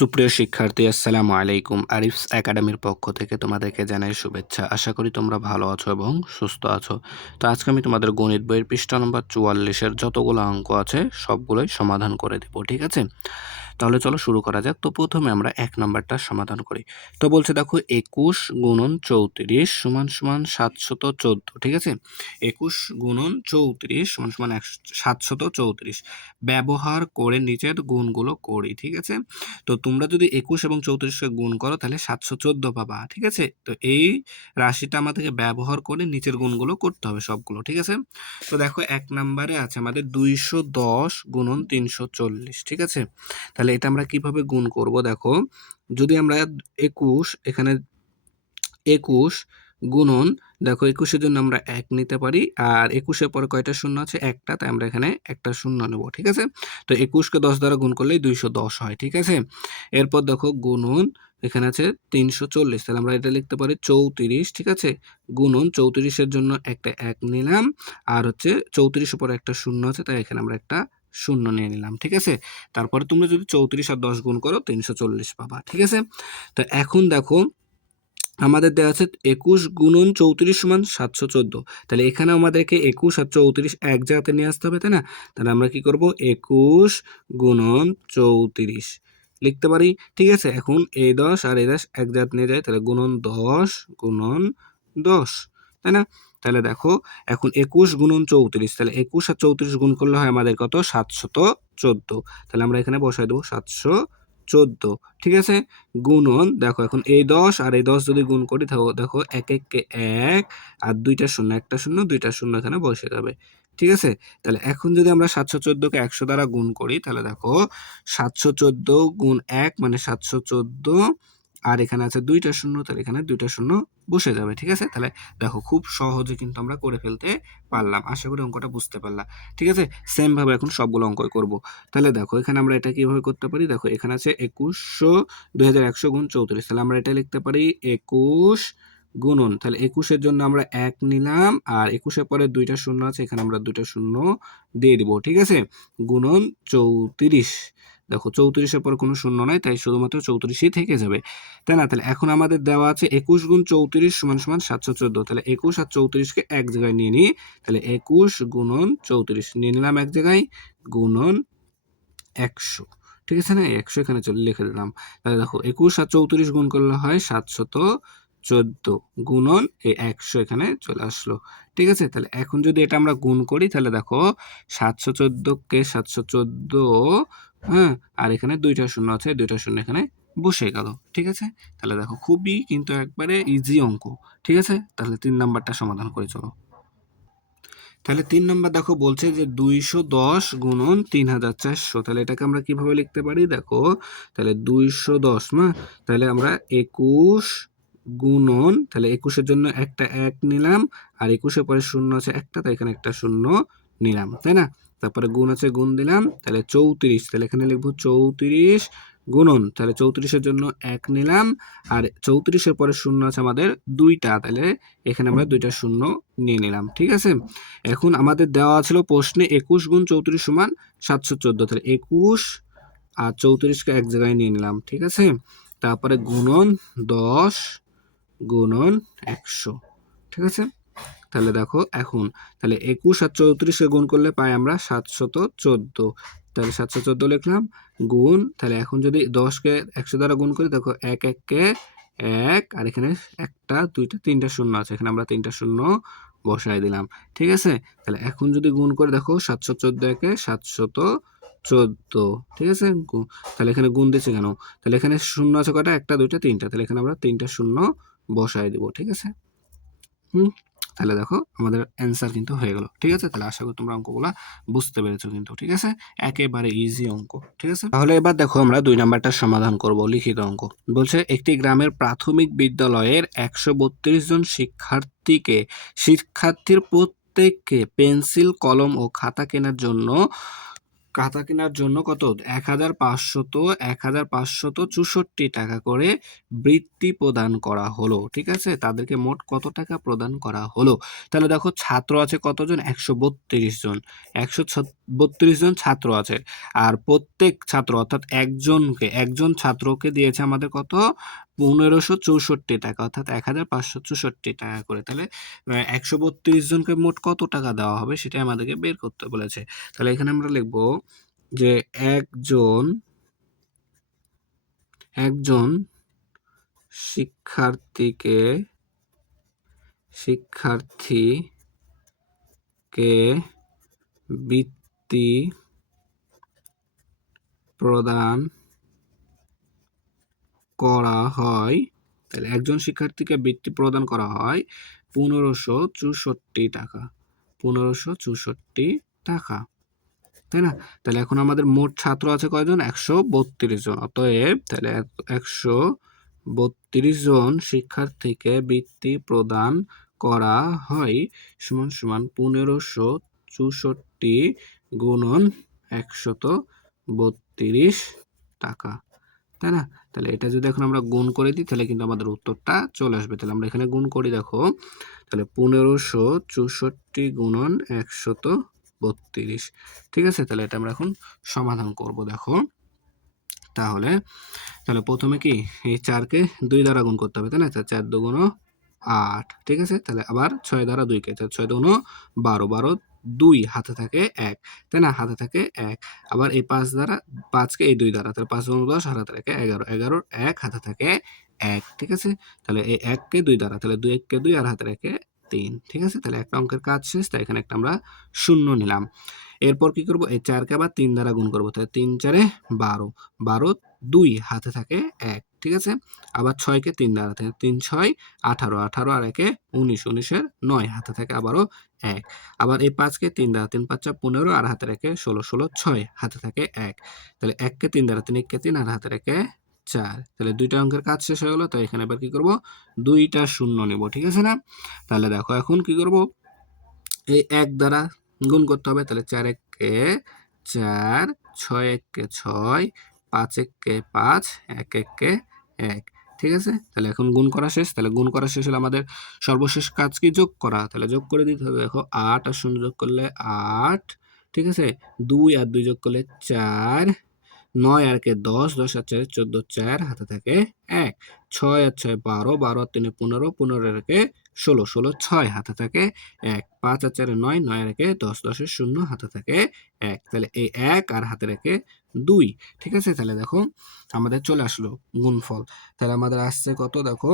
সুপ্রিয় শিক্ষার্থী, আসসালামু আলাইকুম। আরিফস একাডেমির পক্ষ থেকে তোমাদেরকে জানাই শুভেচ্ছা। আশা করি তোমরা ভালো আছো এবং সুস্থ আছো। তো আজকে আমি তোমাদের গণিত বইয়ের পৃষ্ঠা নম্বর 44-এর যতগুলো অঙ্ক আছে সবগুলোই সমাধান করে দেব, ঠিক আছে? তাহলে চলো শুরু করা যাক। তো প্রথমে আমরা ১ নাম্বারটা সমাধান করি। তো বলছে দেখো ২১ গুণন ৩৪ সমান সমান ৭১৪, ঠিক আছে? ২১ গুণন ৩৪ সমান সমান ৭৩৪ ব্যবহার করে নিচের গুণগুলো করি, ঠিক আছে? তো তোমরা যদি ২১ এবং ৩৪কে গুণ করো তাহলে ৭১৪ পাবা, ঠিক আছে? তো এই রাশিটা আমাদেরকে ব্যবহার করে নিচের গুণগুলো করতে হবে সবগুলো, ঠিক আছে? তো দেখো ১ নাম্বারে আছে আমাদের ২১০ গুণন ৩৪০, ঠিক আছে? তাহলে এটা আমরা কিভাবে গুণ করব দেখো, যদি আমরা ২১ এখানে ২১ গুণন, দেখো ২১ এর জন্য আমরা ১ নিতে পারি, আর ২১ এর পরে কয়টা শূন্য আছে? একটা, তাই আমরা এখানে একটা শূন্য নেব, ঠিক আছে? তো ২১ কে ১০ দ্বারা গুণ করলেই ২১০ হয়, ঠিক আছে? এরপর দেখো গুণন, এখানে আছে ৩৪০, তাহলে আমরা এটা লিখতে পারি ৩৪, ঠিক আছে? গুণন ৩৪ এর জন্য একটা ১ নিলাম, আর হচ্ছে ৩৪ এর পরে একটা শূন্য আছে, তাই এখানে আমরা একটা শূন্য নিয়ে নিলাম, ঠিক আছে? তারপরে তোমরা যদি ৩৪ আর ১০ গুণ করো ৩৪০ পাবা, ঠিক আছে? তো এখন দেখো আমাদের দেওয়া আছে ২১ গুণন ৩৪ সমান ৭১৪। তাহলে এখানে আমাদেরকে ২১ আর ৩৪ এক জায়গাতে নিয়ে আসতে হবে, তাই না? তাহলে আমরা কি করব? ২১ গুণন ৩৪ লিখতে পারি, ঠিক আছে? এখন এই ১০ আর এই ১০ এক জায়গাতে নিয়ে যায়, তাহলে গুণন ১০ গুণন ১০, তাই না? তাহলে দেখো এখন ২১ গুণন ৩৪, তাহলে ২১ আর ৩৪ গুণ করলে হয় আমাদের কত? ৭১৪। তাহলে আমরা এখানে বসাই দেবো ৭১৪, ঠিক আছে? গুণন, দেখো এখন এই ১০ আর এই ১০ যদি গুণ করি তাহলে দেখো ১ ১ কে ১ আর ২টা শূন্য, একটা শূন্য, ২টা শূন্য এখানে বসে যাবে, ঠিক আছে? তাহলে এখন যদি আমরা ৭১৪ কে ১০০ দ্বারা গুণ করি তাহলে দেখো ৭১৪ গুণ ১ মানে ৭১৪, আর এখানে আছে ২টা শূন্য, তাহলে এখানে ২টা শূন্য বসে যাবে, ঠিক আছে? তাহলে দেখো খুব সহজে কিন্তু আমরা করে ফেলতে পারলাম। আশা করি অঙ্কটা বুঝতে পারলা, ঠিক আছে? সেম ভাবে এখন সবগুলো অঙ্কই করব। তাহলে দেখো এখানে আমরা এটা কিভাবে করতে পারি, দেখো এখানে আছে ২১০০ ২১০০ গুণ ৩৪, তাহলে আমরা এটা লিখতে পারি ২১ গুণন, তাহলে ২১ এর জন্য আমরা ১ নিলাম, আর ২১ এর পরে ২টা শূন্য আছে, এখানে আমরা ২টা শূন্য দিয়ে দিব, ঠিক আছে? গুণন ৩৪, দেখো ৩৪ এর পর কোনো শূন্য নাই, তাই শুধুমাত্র ৩৪ই থেকে যাবে, তাই না? তাহলে এখন আমাদের দেওয়া আছে ২১ গুণ ৩৪ সমান সমান ৭১৪, তাহলে ২১ আর ৩৪কে এক জায়গায় নিয়ে নিই, তাহলে ২১ গুণন ৩৪ নিয়ে নিলাম এক জায়গায়, গুণন ১০০, ঠিক আছে না? ১০০ এখানে লিখে দিলাম। তাহলে দেখো ২১ আর ৩৪ গুণ করলে হয় ৭১৪, গুণন এই ১০০ এখানে চলে আসলো, ঠিক আছে? তাহলে এখন যদি এটা আমরা গুণ করি তাহলে দেখো ৭১৪ কে ৭১৪, হ্যাঁ? আর এখানে ২টা শূন্য আছে, ২টা শূন্য এখানে বসে গেল, ঠিক আছে? তাহলে দেখো খুবই কিন্তু একবারে ইজি অঙ্ক, ঠিক আছে? তাহলে ৩ নাম্বারটা সমাধান করে চলো। তাহলে ৩ নাম্বার দেখো বলছে যে ২১০ গুণন ৩৪০০, তাহলে এটাকে আমরা কিভাবে লিখতে পারি দেখো, তাহলে ২১০ না, তাহলে আমরা ২১ গুণন, তাহলে ২১ এর জন্য একটা ১ নিলাম, আর ২১ এর পরে শূন্য আছে একটা, তাই এখানে একটা শূন্য নিলাম, তাই না? তারপরে গুণ আছে, গুণ দিলাম, তাহলে ৩৪, তাহলে এখানে লিখবো ৩৪ গুণন, তাহলে ৩৪ এর জন্য ১ নিলাম, আর ৩৪ এর পরে শূন্য আছে আমাদের ২টা, তাহলে এখানে আমরা ২টা শূন্য নিয়ে নিলাম, ঠিক আছে? এখন আমাদের দেওয়া ছিল প্রশ্নে ২১ গুণ ৩৪ সমান ৭১৪, তাহলে ২১ আর ৩৪কে এক জায়গায় নিয়ে নিলাম, ঠিক আছে? তারপরে গুণন ১০ গুণন ১০০, ঠিক আছে? তাহলে দেখো এখন, তাহলে ২১ আর ৩৪কে গুণ করলে পাই আমরা ৭১৪, তাহলে ৭১৪ লিখলাম, গুণ, তাহলে এখন যদি ১০কে ১০০ দ্বারা গুণ করি দেখো ১ ১ কে ১, আর এখানে একটা, দুইটা, তিনটা শূন্য আছে, এখানে আমরা তিনটা শূন্য বসাই দিলাম, ঠিক আছে? তাহলে এখন যদি গুণ করে দেখো ৭১৪ একে ৭১৪, ঠিক আছে? তাহলে এখানে গুণ দিচ্ছে কেন? তাহলে এখানে শূন্য আছে কয়টা? একটা, দুইটা, তিনটা, তাহলে এখানে আমরা তিনটা শূন্য বসাই দিব, ঠিক আছে? তাহলে দেখো আমাদের অ্যান্সার কিন্তু হয়ে গেল, ঠিক আছে? তাহলে আশা করি তোমরা অঙ্কগুলা বুঝতে পেরেছো কিন্তু, ঠিক আছে? একেবারে ইজি অঙ্ক, ঠিক আছে? তাহলে এবার দেখো আমরা ২ নাম্বারটা সমাধান করব, লিখিত অঙ্ক। বলছে একটি গ্রামের প্রাথমিক বিদ্যালয়ের ১৩২ জন শিক্ষার্থীর প্রত্যেককে পেন্সিল, কলম ও খাতা কেনার জন্য কাঁথা কেনার জন্য কত 1564 টাকা করে বৃত্তি প্রদান করা হলো। ঠিক আছে, তাদেরকে মোট কত টাকা প্রদান করা হলো? তাহলে দেখো ছাত্র আছে কতজন, 132 জন, 132 জন ছাত্র আছে। আর প্রত্যেক ছাত্র অর্থাৎ একজন ছাত্রকে দিয়েছে আমাদের কত, 1564 টাকা, অর্থাৎ 1564 টাকা করে। তাহলে 132 জনকে মোট কত টাকা দেওয়া হবে সেটা আমাদেরকে বের করতে বলেছে। তাহলে এখানে আমরা লিখব যে একজন শিক্ষার্থীকে বৃত্তি প্রদান করা হয়। তাহলে একজন শিক্ষার্থীকে বৃত্তি প্রদান করা হয় 1564 টাকা, 1564 টাকা, তাই না? তাহলে এখন আমাদের মোট ছাত্র আছে কয়জন, 132 জন। অতএব তাহলে 132 জন শিক্ষার্থীকে বৃত্তি প্রদান করা হয় সমান সমান 1564 গুণন 132 টাকা, তাই না? তাহলে এটা যদি এখন আমরা গুণ করে দিই তাহলে কিন্তু আমাদের উত্তরটা চলে আসবে। তাহলে আমরা এখানে গুণ করি, দেখো তাহলে 1564 গুণন 132। ঠিক আছে, তাহলে এটা আমরা এখন সমাধান করব। দেখো তাহলে প্রথমে কি এই 4কে 2 দ্বারা গুণ করতে হবে, তাই না? 4 দুগুণ 8, ঠিক আছে। তাহলে আবার 6 দ্বারা 2কে, 6 দুগুণ 12, 12 2 হাতে থাকে 1, তাই না? হাতে থাকে 1। আবার এই 5কে এই 2 দ্বারা, তাহলে 5 গুণ 10 আর হাতে থাকে 11, 11 1 হাতে থাকে 1, ঠিক আছে। তাহলে এই 1কে 2 দ্বারা, তাহলে 2 1কে 2 আর হাতে থাকে 3, ঠিক আছে। তাহলে একটা অঙ্কের কাজ শেষ, তাই এখানে একটা আমরা শূন্য নিলাম। এরপর কি করব, এই 4কে আবার 3 দ্বারা গুণ করব, তাহলে 3 4 12, 12 2 হাতে থাকে 1, ঠিক আছে। আবার 6কে 3 দ্বারা, থাকে 3 6 18, 18 আর 1 19, 19 এর 9 হাতে থাকে আবারও 1। আবার এই 5কে 3 দ্বারা, 3 5 15 আর হাতে রেখে 16, 16 6 হাতে থাকে 1। তাহলে 1কে 3 দ্বারা, 3 1কে 3 আর হাতে রেখে 4। তাহলে দুইটা অঙ্কের কাজ শেষ হয়ে গেল। তো এখানে এবার কি করব, দুইটা শূন্য নেব, ঠিক আছে না? তাহলে দেখো এখন কি করব, এই 1 দ্বারা গুণ করতে হবে। তাহলে 4 1কে 4, 6 1কে 6, 5 1কে 5, 1 1কে 1, ঠিক আছে। তাহলে এখন গুণ করা শেষ। তাহলে গুণ করা শেষ হলে আমাদের সর্বশেষ কাজ কি, যোগ করা। তাহলে যোগ করে দিতে হবে। দেখো 8 আর 0 যোগ করলে 8, ঠিক আছে। 2 আর 2 যোগ করলে 4, 9 আর 10, 10 আর 4 14, 4 হাতে থাকে 1, 6 আর 6 12, 12 আর 3 15, 15 আর 1 16, 16 6 হাতে থাকে 1, 5 আর 4 9, 9 আর 1 10, 10 এর 0 হাতে থাকে 1। তাহলে এই 1 আর হাতে রেখে 2, ঠিক আছে। তাহলে দেখো আমাদের চলে আসলো গুণফল। তাহলে আমাদের আসছে কত, দেখো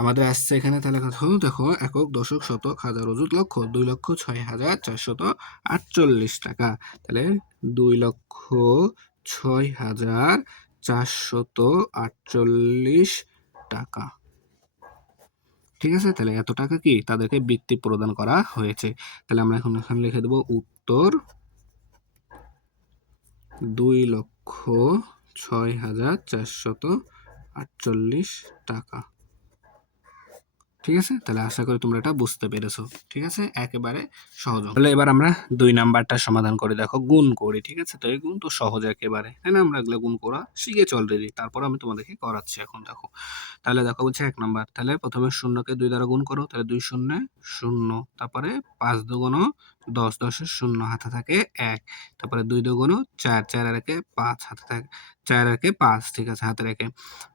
আমাদের আসছে এখানে তাহলে কত, দেখো একক দশক শতক হাজার অযুত লক্ষ 2,06,448 টাকা। তাহলে 2,06,448 টাকা, ঠিক আছে। তাহলে এত টাকা কি তাদেরকে বৃত্তি প্রদান করা হয়েছে। তাহলে আমরা এখন এখানে লিখে দেবো উত্তর 2,06,448 টাকা, ঠিক আছে। তাহলে আশা করি তোমরা এটা বুঝতে পেরেছো, ঠিক আছে। একেবারে সহজ। তাহলে এবার আমরা 2 নাম্বারটা সমাধান করে দেখো, গুণ করি, ঠিক আছে। তো এই গুণ তো সহজ একেবারে, তাই না? আমরা এগুলো গুণ করা শিখেছি অলরেডি, তারপর আমি তোমাদেরকে করাচ্ছি এখন। দেখো তাহলে দেখো বলছে 1 নাম্বার, তাহলে প্রথমে 0কে 2 দ্বারা গুণ করো, তাহলে 2 0 0, তারপরে 5 দুগুণ 10, 10 এর 0 হাতে থাকে 1, তারপরে 2 দুগুণ 4, 4 আর 1 5 হাতে থাকে 4 আর 1 5, ঠিক আছে, হাতে রেখে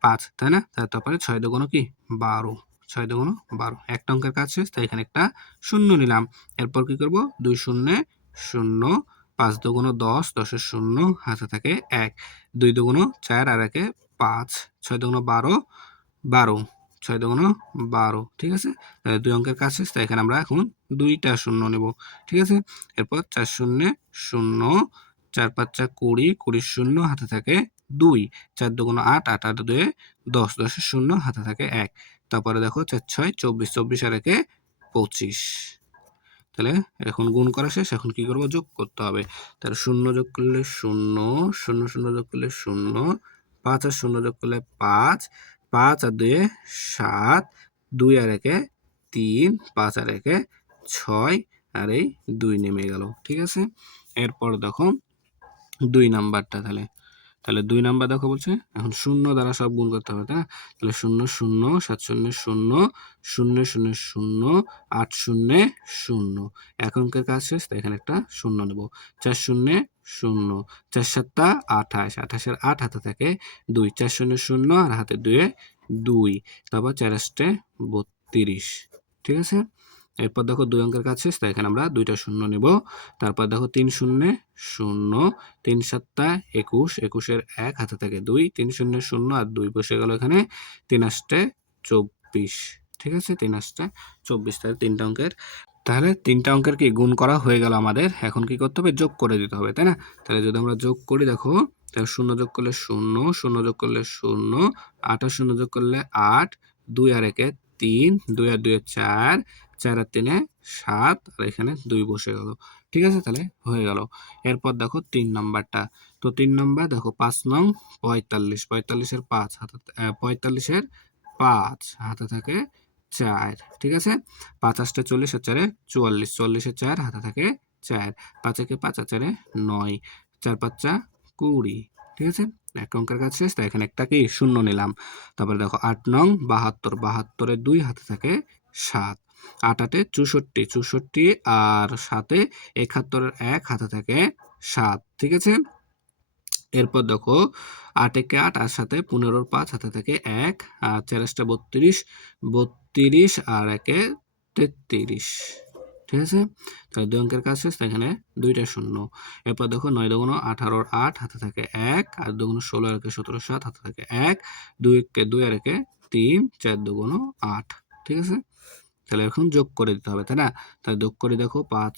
5, তাই না? তারপরে 6 দুগুণ কি 12, 6 দুগুণ 12, একটা অঙ্কের কাজ শেষ, তাই এখানে একটা শূন্য নিলাম। এরপর কি করব, 2 0 0, 5 দুগুণ 10, 10 এর 0 হাতে থাকে 1, 2 দুগুণ 4 আর 1 5, 6 দুগুণ 12, 12, 6 দুগুণ 12, ঠিক আছে। তাহলে 2 অঙ্কের কাজ শেষ, তাই এখানে আমরা এখন 2টা শূন্য নেব, ঠিক আছে। এরপর 4 0 0, 4 5 20, 20 শূন্য হাতে থাকে 2, 4 দুগুণ 8, 8 আর 2 10, 10 এর 0 হাতে থাকে 1। তারপরে দেখো 4 6 24, 24 আর 1 25। তাহলে এখন গুণ করা শেষ, এখন কি করব, যোগ করতে হবে। তাহলে 0 যোগ করলে 0, 0 0 যোগ করলে 0, 5 আর 0 যোগ করলে 5, 5 আর 2 7, 2 আর 1 3, 5 আর 1 6 আর এই 2 নেমে গেল, ঠিক আছে। এরপর দেখো 2 নাম্বারটা তাহলে 2 নাম্বার দেখো বলছে এখন 0 দ্বারা সব গুণ করতে হবে, তাই না? তাহলে 0 0 7 0 0 0 0 0 8 0 0 এক অঙ্কের কাজ শেষ, তাই এখানে একটা 0 নেব। 4 0 0 4 7 28 28 এর 8 হাতে থাকে 2 4 0 0 আর হাতে 2 এ 2 তারপর 4 8 32, ঠিক আছে? এরপর দেখো 2 অঙ্কের কাজ শেষ, তাই এখানে আমরা 2টা 0 নেব। তারপর দেখো 3 0 0 3 7 21 21 এর 1 হাতে থাকে 2 3 0 0 আর 2 বসে গেল এখানে 3 8 24, ঠিক আছে? 3 8 24, তাহলে 3টা অঙ্কের কি গুণ করা হয়ে গেল আমাদের। এখন কি করতে হবে? যোগ করে দিতে হবে, তাই না? তাহলে যদি আমরা যোগ করি দেখো, তাহলে 0 যোগ করলে 0 0 যোগ করলে 0 8 আর 0 যোগ করলে 8 2 আর 1 3 2 আর 2 4 4 আর 3 7 আর এখানে 2 বসে গেল, ঠিক আছে? তাহলে হয়ে গেল। এরপর দেখো 3 নাম্বারটা, তো 3 নাম্বার দেখো 5 নং 45 45 এর 5 হাতে 45 এর 5 হাতে থাকে 4, ঠিক আছে? 5 8 40 আর 4 44 44 এর 4 হাতে থাকে 4 5 একে 5 আর 4 9 4 5 20, ঠিক আছে? এক অঙ্কের কাজ শেষ, তাই এখানে একটা কি 0 নিলাম। তারপরে দেখো 8 নং 72 72 এর 2 হাতে থাকে 7 8 8 64 64 আর 7 71 এর 1 হাতে থাকে 7, ঠিক আছে? এরপর দেখো 8 একে 8 আর সাথে 15 এর 5 হাতে থাকে 1 আর 4 8 32 32 আর 1 33, ঠিক আছে? তাহলে 2 অঙ্কের কাজ শেষ, তাই এখানে 2টা 0। এরপর দেখো 9 2 18 এর 8 হাতে থাকে 1 আর 2 16 আর 1 17 7 হাতে থাকে 1 2 1 2 আর 1 3 4 2 8, ঠিক আছে? তাহলে এখন যোগ করে দিতে হবে, তাই না? তাহলে যোগ করে দেখো 5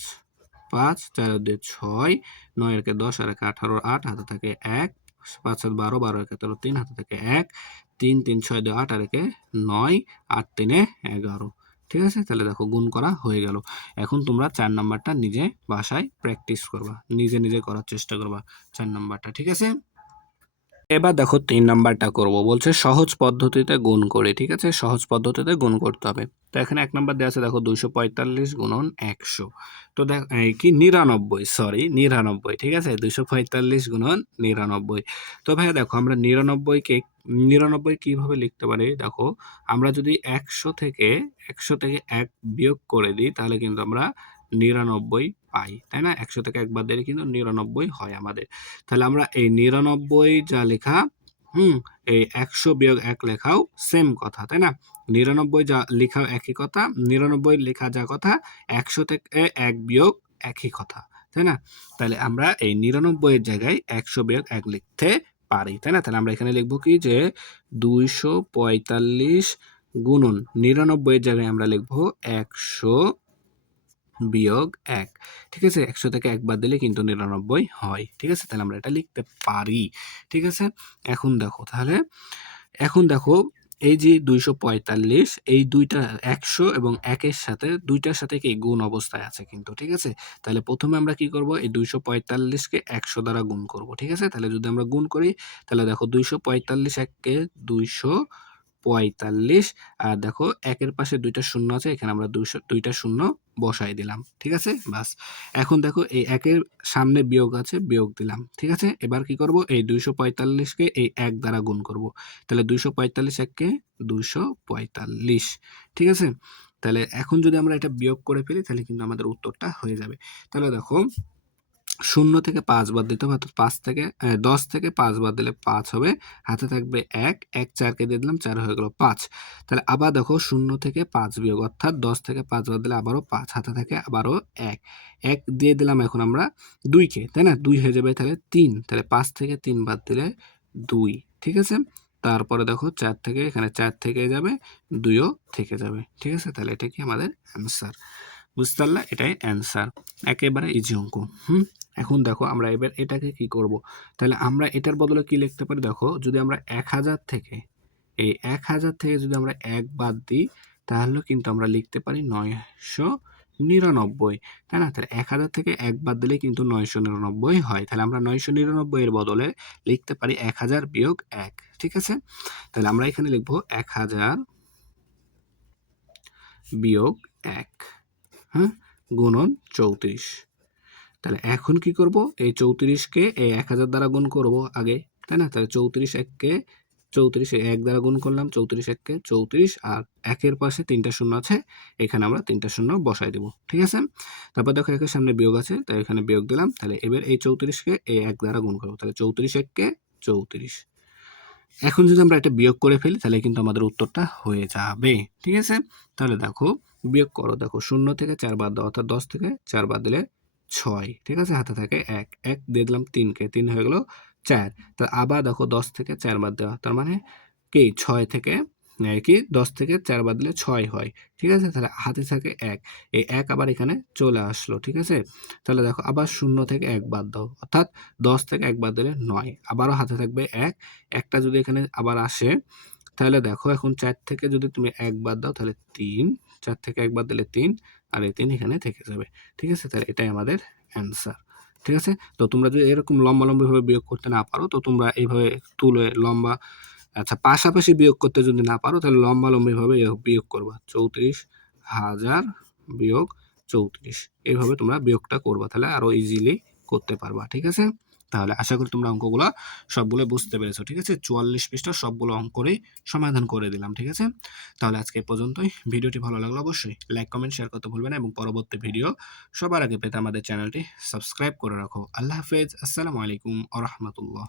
5 4 আর 2 6 9 আর 1 10 আর 1 18 8 হাতে থাকে 1 5 7 12 12 1 13 3 হাতে থাকে 1 3 3 6 2 8 আর 1 9 8 3 11, ঠিক আছে? তাহলে দেখো গুণ করা হয়ে গেল। এখন তোমরা 4 নাম্বারটা নিজে বাসায় প্র্যাকটিস করবা, নিজে নিজে করার চেষ্টা করবা 4 নাম্বারটা, ঠিক আছে? এবার দেখো 3 নাম্বারটা করব, বলছে সহজ পদ্ধতিতে গুণ করে, ঠিক আছে? সহজ পদ্ধতিতে গুণ করতে হবে। তো এখানে 1 নাম্বার দেওয়া আছে দেখো 245 গুণন 100, তো দেখ কি 99, সরি 99, ঠিক আছে? 245 গুণন 99। তো ভাইয়া দেখো আমরা 99 কিভাবে লিখতে পারি? দেখো আমরা যদি 100 থেকে 1 বিয়োগ করে দিই তাহলে কিন্তু আমরা 99 পাই, তাই না? 100 থেকে 1 বাদ দিলে কিন্তু 99 হয় আমাদের। তাহলে আমরা এই 99 যা লেখা, এই 100 বিয়োগ 1 লেখাও সেম কথা, তাই না? 99 যা লেখাও একই কথা, 99 লেখা যা কথা, 100 থেকে 1 বিয়োগ একই কথা, তাই না? তাহলে আমরা এই 99 এর জায়গায় 100 বিয়োগ 1 লিখতে পারি, তাই না? তাহলে আমরা এখানে লিখবো কি যে 245 গুণন 99 এর জায়গায় আমরা লিখবো 100 বিয়োগ 1, ঠিক আছে? 100 থেকে 1 বাদ দিলে কিন্তু 99 হয়, ঠিক আছে? তাহলে আমরা এটা লিখতে পারি, ঠিক আছে? এখন দেখো এই যে 245 এই 2টা 100 এবং 1 এর সাথে 2টার সাথে কি গুণ অবস্থায় আছে কিন্তু, ঠিক আছে? তাহলে প্রথমে আমরা কি করব? এই 245 কে 100 দ্বারা গুণ করব, ঠিক আছে? তাহলে যদি আমরা গুণ করি তাহলে দেখো 245 1 245 আর দেখো 1 এর পাশে 2টা শূন্য আছে, এখানে আমরা 2টা শূন্য বসাই দিলাম, ঠিক আছে? বাস। এখন দেখো এই 1 এর সামনে বিয়োগ আছে, বিয়োগ দিলাম, ঠিক আছে? এবার কি করব? এই 245 কে এই 1 দ্বারা গুণ করব। তাহলে 245 1 কে 245, ঠিক আছে? তাহলে এখন যদি আমরা এটা বিয়োগ করে ফেলি তাহলে কিন্তু আমাদের উত্তরটা হয়ে যাবে। তাহলে দেখো 0 থেকে 5 বাদ দিতে হবে, অর্থাৎ 10 থেকে 5 বাদ দিলে 5 হবে, হাতে থাকবে 1 1 4 কে দিয়ে দিলাম 4 হয়ে গেল 5। তাহলে আবার দেখো 0 থেকে 5 বিয়োগ, অর্থাৎ 10 থেকে 5 বাদ দিলে আবারও 5, হাতে থাকে আবারও 1 1 দিয়ে দিলাম এখন আমরা 2 কে, তাই না? 2 হয়ে যাবে তাহলে 3, তাহলে 5 থেকে 3 বাদ দিলে 2, ঠিক আছে? তারপরে দেখো 4 থেকে এখানে 4 থেকে যাবে 2 ও থেকে যাবে, ঠিক আছে? তাহলে এটা কি আমাদের অ্যান্সার, বুঝতে পারলে? এটাই অ্যান্সার, একেবারে ইজি অঙ্ক। এখন দেখো আমরা এবার এটাকে কি করব? তাহলে আমরা এটার বদলে কি লিখতে পারি? দেখো যদি আমরা 1000 থেকে এই 1000 থেকে যদি আমরা 1 বাদ দিই তাহলে কিন্তু আমরা লিখতে পারি 999, তাই না? তাহলে 1000 থেকে 1 বাদ দিলে কিন্তু 999 হয়। তাহলে আমরা 999 এর বদলে লিখতে পারি 1000 বিয়োগ 1, ঠিক আছে? তাহলে আমরা এখানে লিখব 1000 বিয়োগ 1, গুণন 34। তাহলে এখন কি করব, এই 34কে এই 1000 দ্বারা গুণ করব আগে, তাই না? তাহলে 34 এই 1 দ্বারা গুণ করলাম, 34 এককে 34, আর 1 এর পাশে 3টা শূন্য আছে, এখানে আমরা 3টা শূন্য বসাই দেব। ঠিক আছে? তারপর দেখো একের সামনে বিয়োগ আছে, তাই এখানে বিয়োগ দিলাম। তাহলে এবার এই 34কে এই 1 দ্বারা গুণ করব। তাহলে 34 এককে 34। এখন যদি আমরা এটা বিয়োগ করে ফেলি তাহলে কিন্তু আমাদের উত্তরটা হয়ে যাবে। ঠিক আছে? তাহলে দেখো বিয়োগ করো, দেখো 0 থেকে 4 বাদ দাও, অর্থাৎ 10 থেকে 4 বাদ দিলে 6। ঠিক আছে? হাতে থাকে 1, 1 দিয়ে দিলাম 3কে, 3 হয়ে গেল 4। তো আবার দেখো 10 থেকে 4 বাদ দেওয়া, তার মানে কি 6 থেকে কি 10 থেকে 4 বাদ দিলে 6 হয়। ঠিক আছে? তাহলে হাতে থাকে 1, এই 1 আবার এখানে চলে আসলো। ঠিক আছে? তাহলে দেখো আবার 0 থেকে 1 বাদ দাও, অর্থাৎ 10 থেকে 1 বাদ দিলে 9, আবারও হাতে থাকবে 1, একটা যদি এখানে আবার আসে, তাহলে দেখো এখন 4 থেকে যদি তুমি 1 বাদ দাও তাহলে 3, 4 থেকে 1 বাদ দিলে 3, আর এই 3 এখানে থেকে যাবে। ঠিক আছে? তাহলে এটাই আমাদের অ্যান্সার। ঠিক আছে? তো তোমরা যদি এরকম লম্বালম্বিভাবে বিয়োগ করতে না পারো, তো তোমরা এইভাবে তুলে লম্বা, আচ্ছা পাশাপাশি বিয়োগ করতে যদি না পারো তাহলে লম্বালম্বিভাবে বিয়োগ করবা। 34,000 বিয়োগ 34, এইভাবে তোমরা বিয়োগটা করবা, তাহলে আরো ইজিলি করতে পারবা। ঠিক আছে? তাহলে আশা করি তোমরা অঙ্কগুলা সবগুলো বুঝতে পেরেছো। ঠিক আছে? 44 পৃষ্ঠার সবগুলো অঙ্করই সমাধান করে দিলাম। ঠিক আছে? তাহলে আজকে এ পর্যন্তই। ভিডিওটি ভালো লাগলে অবশ্যই লাইক, কমেন্ট, শেয়ার করতে ভুলবে না, এবং পরবর্তী ভিডিও সবার আগে পেতে আমাদের চ্যানেলটি সাবস্ক্রাইব করে রাখো। আল্লাহ হাফেজ। আসসালামু আলাইকুম ওয়া রাহমাতুল্লাহ।